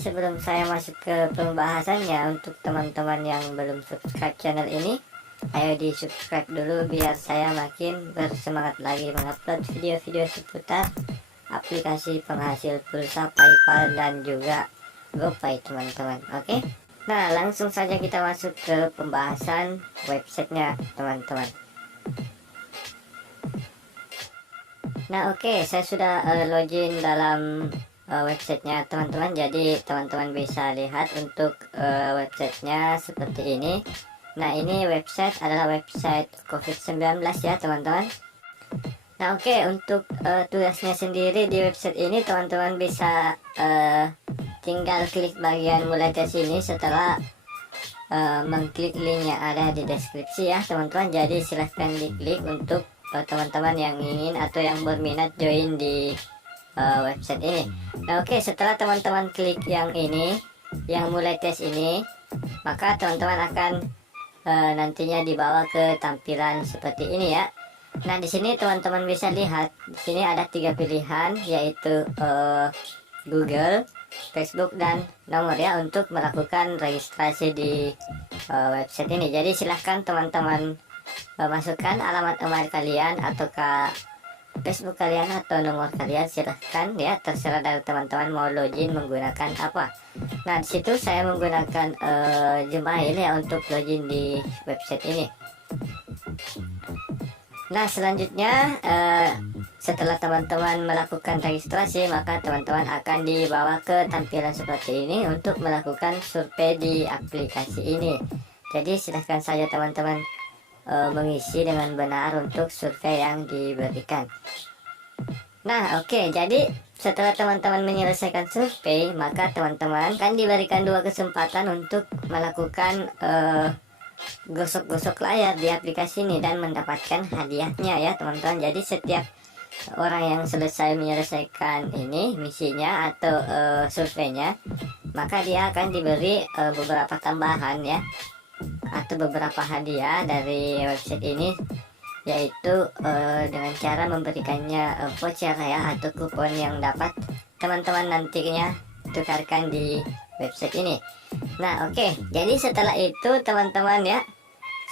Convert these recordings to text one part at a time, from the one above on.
sebelum saya masuk ke pembahasannya, untuk teman-teman yang belum subscribe channel ini, ayo di subscribe dulu biar saya makin bersemangat lagi mengupload video-video seputar aplikasi penghasil pulsa PayPal dan juga GoPay teman-teman. Oke, nah langsung saja kita masuk ke pembahasan websitenya teman-teman. Nah oke, saya sudah login dalam websitenya teman-teman. Jadi teman-teman bisa lihat untuk websitenya seperti ini. Nah ini website adalah website COVID-19 ya teman-teman. Nah oke, untuk tugasnya sendiri di website ini teman-teman bisa tinggal klik bagian mulai tes ini setelah mengklik link yang ada di deskripsi ya teman-teman. Jadi silahkan diklik untuk teman-teman yang ingin atau yang berminat join di website ini. Nah oke, setelah teman-teman klik yang ini, yang mulai tes ini, maka teman-teman akan nantinya dibawa ke tampilan seperti ini ya. Nah di sini teman-teman bisa lihat, di sini ada 3 pilihan, yaitu Google, Facebook, dan nomor ya untuk melakukan registrasi di website ini. Jadi silahkan teman-teman masukkan alamat email kalian atau ke Facebook kalian atau nomor kalian, silahkan ya, terserah dari teman-teman mau login menggunakan apa. Nah disitu saya menggunakan Gmail ya untuk login di website ini. Nah selanjutnya setelah teman-teman melakukan registrasi, maka teman-teman akan dibawa ke tampilan seperti ini untuk melakukan survei di aplikasi ini. Jadi silahkan saja teman-teman mengisi dengan benar untuk survei yang diberikan. Nah oke, jadi setelah teman-teman menyelesaikan survei, maka teman-teman akan diberikan 2 kesempatan untuk melakukan gosok-gosok layar di aplikasi ini dan mendapatkan hadiahnya ya teman-teman. Jadi setiap orang yang selesai menyelesaikan ini misinya atau surveinya, maka dia akan diberi beberapa tambahan ya, atau beberapa hadiah dari website ini, yaitu dengan cara memberikannya voucher ya, atau kupon yang dapat teman-teman nantinya tukarkan di website ini. Nah oke, jadi setelah itu teman-teman ya,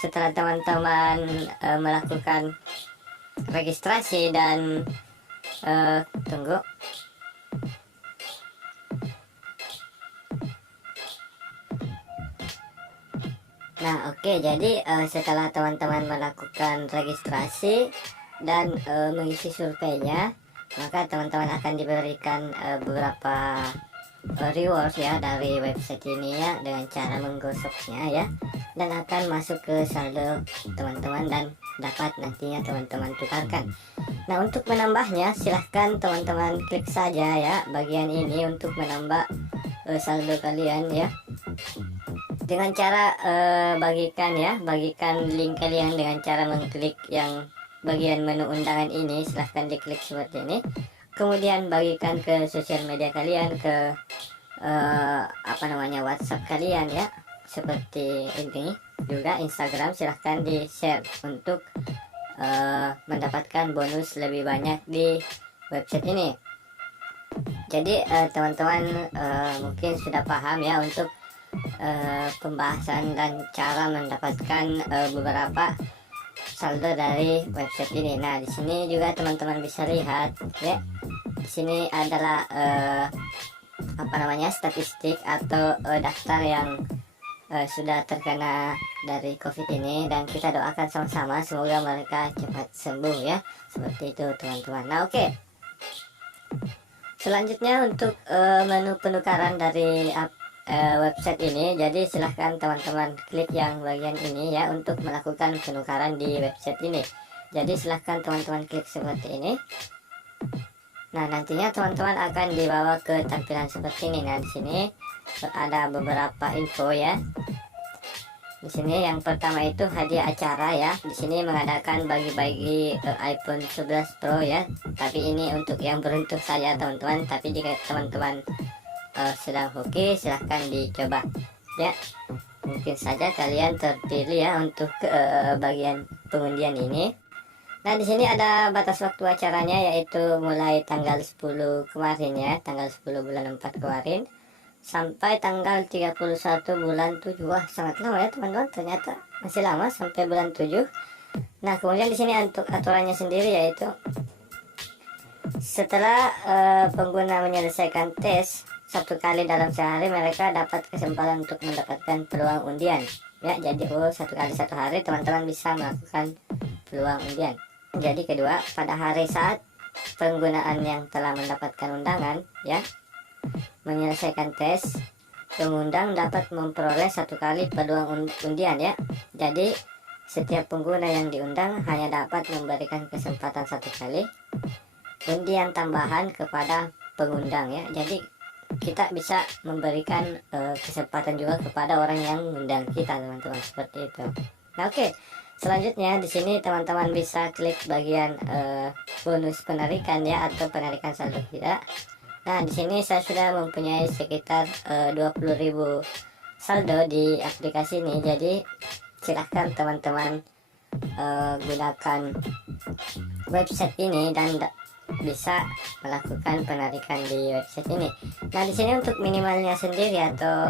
setelah teman-teman melakukan registrasi dan tunggu. Nah oke, jadi setelah teman-teman melakukan registrasi dan mengisi surveinya, maka teman-teman akan diberikan beberapa reward ya dari website ini ya, dengan cara menggosoknya ya, dan akan masuk ke saldo teman-teman dan dapat nantinya teman-teman tukarkan. Nah untuk menambahnya, silahkan teman-teman klik saja ya bagian ini untuk menambah saldo kalian ya, dengan cara bagikan link kalian dengan cara mengklik yang bagian menu undangan ini. Silahkan diklik seperti ini, kemudian bagikan ke sosial media kalian, ke WhatsApp kalian ya, seperti ini. Juga Instagram silahkan di share untuk mendapatkan bonus lebih banyak di website ini. Jadi teman-teman mungkin sudah paham ya untuk pembahasan dan cara mendapatkan beberapa saldo dari website ini. Nah di sini juga teman-teman bisa lihat ya, di sini adalah statistik atau daftar yang sudah terkena dari COVID ini, dan kita doakan sama-sama semoga mereka cepat sembuh ya, seperti itu teman-teman. Nah oke, selanjutnya untuk menu penukaran dari website ini, jadi silahkan teman-teman klik yang bagian ini ya untuk melakukan penukaran di website ini. Jadi silahkan teman-teman klik seperti ini. Nah nantinya teman-teman akan dibawa ke tampilan seperti ini. Nah di sini ada beberapa info ya. Di sini yang pertama itu hadiah acara ya. Di sini mengadakan bagi-bagi iPhone 11 Pro ya. Tapi ini untuk yang beruntung saja teman-teman. Tapi jika teman-teman sedang hoki, silahkan dicoba ya. Mungkin saja kalian terpilih ya untuk bagian pengundian ini. Nah di sini ada batas waktu acaranya, yaitu mulai tanggal 10 kemarin ya, tanggal 10 bulan 4 kemarin sampai tanggal 31 bulan 7. Wah, sangat lama ya teman-teman, ternyata masih lama sampai bulan 7. Nah, kemudian di sini untuk aturannya sendiri, yaitu setelah pengguna menyelesaikan tes 1 kali dalam sehari, mereka dapat kesempatan untuk mendapatkan peluang undian. Ya, jadi 1 kali 1 hari teman-teman bisa melakukan peluang undian. Jadi kedua, pada hari saat penggunaan yang telah mendapatkan undangan, ya, menyelesaikan tes, pengundang dapat memperoleh 1 kali peluang undian, ya. Jadi setiap pengguna yang diundang hanya dapat memberikan kesempatan 1 kali undian tambahan kepada pengundang, ya. Jadi kita bisa memberikan kesempatan juga kepada orang yang mengundang kita, teman-teman, seperti itu. Nah, oke. Selanjutnya di sini teman-teman bisa klik bagian bonus penarikan, ya, atau penarikan saldo tidak. Nah, di sini saya sudah mempunyai sekitar 20.000 saldo di aplikasi ini. Jadi silahkan teman-teman gunakan website ini dan bisa melakukan penarikan di website ini. Nah, di sini untuk minimalnya sendiri atau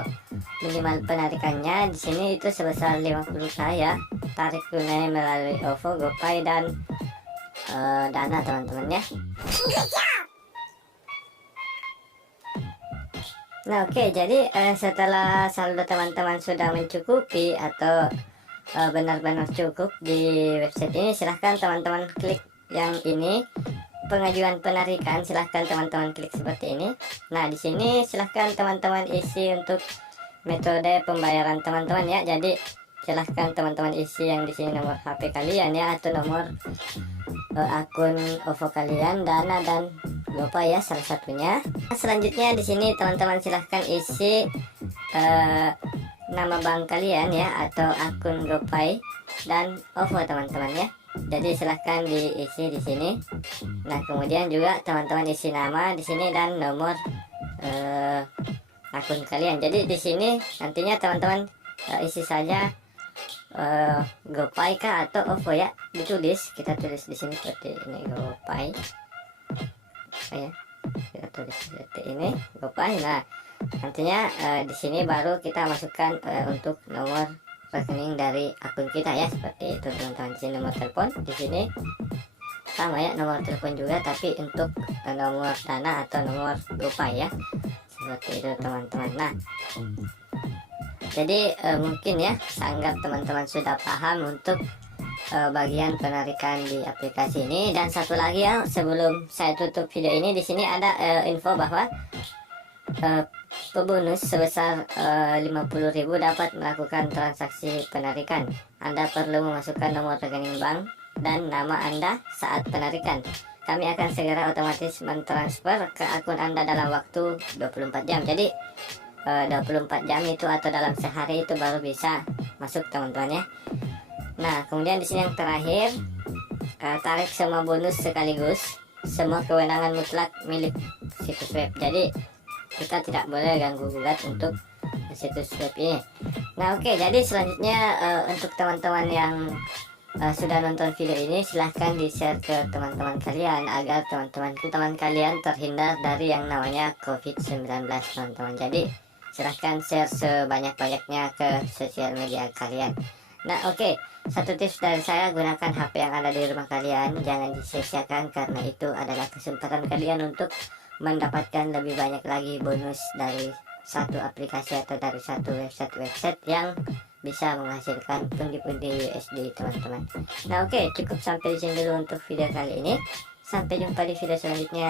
minimal penarikannya di sini itu sebesar 50k, ya. Tarik tunai melalui OVO, GoPay dan Dana, teman-teman, ya. Nah, oke, jadi setelah saldo teman-teman sudah mencukupi atau benar-benar cukup di website ini, silahkan teman-teman klik yang ini, pengajuan penarikan. Silahkan teman-teman klik seperti ini. Nah, di sini silahkan teman-teman isi untuk metode pembayaran teman-teman, ya. Jadi silahkan teman-teman isi yang di sini nomor HP kalian, ya, atau nomor akun OVO kalian, Dana dan GoPay, ya, salah satunya. Selanjutnya di sini teman-teman silahkan isi nama bank kalian, ya, atau akun GoPay dan OVO, teman-teman, ya. Jadi silahkan diisi di sini. Nah, kemudian juga teman-teman isi nama di sini dan nomor akun kalian. Jadi di sini nantinya teman-teman isi saja GoPay kah atau OVO, ya. Ditulis, kita tulis di sini seperti ini, GoPay, ya. Kita tulis seperti ini, GoPay. Nah, nantinya di sini baru kita masukkan untuk nomor rekening dari akun kita, ya, seperti itu, teman-teman. Di sini nomor telepon, di sini sama, ya, nomor telepon juga, tapi untuk nomor Dana atau nomor GoPay, ya, seperti itu, teman-teman. Nah, jadi mungkin, ya, sangat teman-teman sudah paham untuk bagian penarikan di aplikasi ini. Dan satu lagi, ya, sebelum saya tutup video ini, di sini ada info bahwa pebonus sebesar 50.000 dapat melakukan transaksi penarikan. Anda perlu memasukkan nomor rekening bank dan nama Anda saat penarikan. Kami akan segera otomatis mentransfer ke akun Anda dalam waktu 24 jam. Jadi 24 jam itu atau dalam sehari itu baru bisa masuk, teman-teman, ya. Nah, kemudian di sini yang terakhir, tarik semua bonus sekaligus. Semua kewenangan mutlak milik situs web. Jadi kita tidak boleh ganggu gugat untuk situs web ini. Nah, oke, jadi selanjutnya untuk teman-teman yang sudah nonton video ini, silahkan di-share ke teman-teman kalian agar teman-teman kalian terhindar dari yang namanya COVID-19, teman-teman. Jadi silahkan share sebanyak-banyaknya ke sosial media kalian. Nah, oke, satu tips dari saya, gunakan HP yang ada di rumah kalian, jangan disia-siakan, karena itu adalah kesempatan kalian untuk mendapatkan lebih banyak lagi bonus dari satu aplikasi atau dari satu website yang bisa menghasilkan pundi-pundi USD, teman-teman. Nah, oke, cukup sampai di sini dulu untuk video kali ini. Sampai jumpa di video selanjutnya.